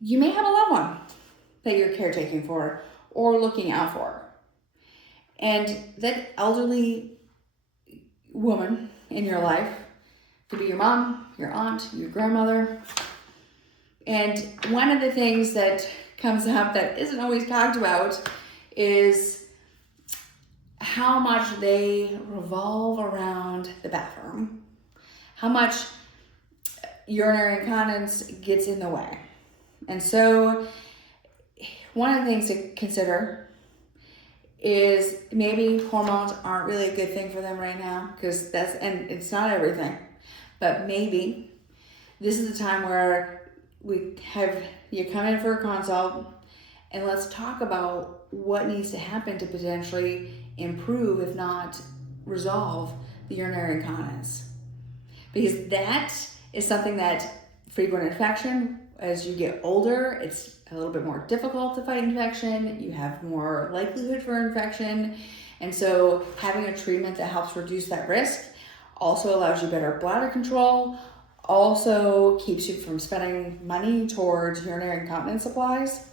You may have a loved one that you're caretaking for or looking out for. And that elderly woman in your life could be your mom, your aunt, your grandmother. And one of the things that comes up that isn't always talked about is how much they revolve around the bathroom, how much urinary incontinence gets in the way. And so one of the things to consider is maybe hormones aren't really a good thing for them right now, because and it's not everything, but maybe this is the time where we have you come in for a consult and let's talk about what needs to happen to potentially improve, if not resolve, the urinary incontinence. Because that is something that frequent infection, as you get older, it's a little bit more difficult to fight infection. You have more likelihood for infection. And so having a treatment that helps reduce that risk also allows you better bladder control, also keeps you from spending money towards urinary incontinence supplies.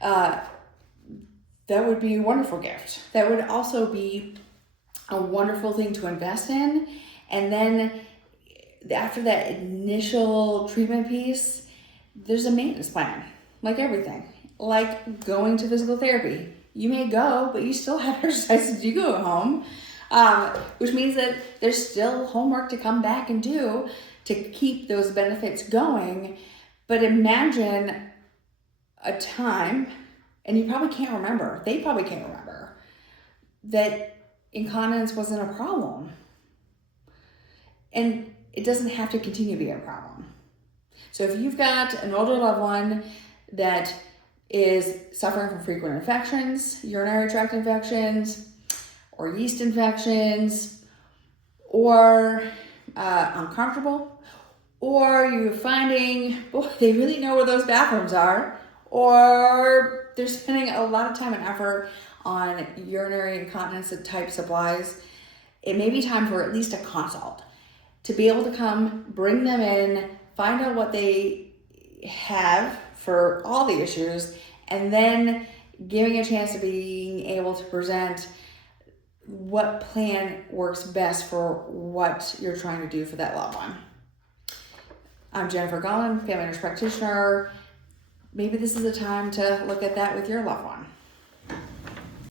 That would be a wonderful gift. That would also be a wonderful thing to invest in. And then after that initial treatment piece, there's a maintenance plan, like everything, like going to physical therapy. You may go, but you still have exercises you go home, which means that there's still homework to come back and do to keep those benefits going. But imagine a time, and you probably can't remember, they probably can't remember, that incontinence wasn't a problem. And it doesn't have to continue to be a problem. So if you've got an older loved one that is suffering from frequent infections, urinary tract infections, or yeast infections, or uncomfortable, or you're finding, boy, they really know where those bathrooms are, or they're spending a lot of time and effort on urinary incontinence type supplies, it may be time for at least a consult to be able to come, bring them in, find out what they have for all the issues, and then giving a chance of being able to present what plan works best for what you're trying to do for that loved one. I'm Jennifer Gollan, family nurse practitioner. Maybe this is a time to look at that with your loved one.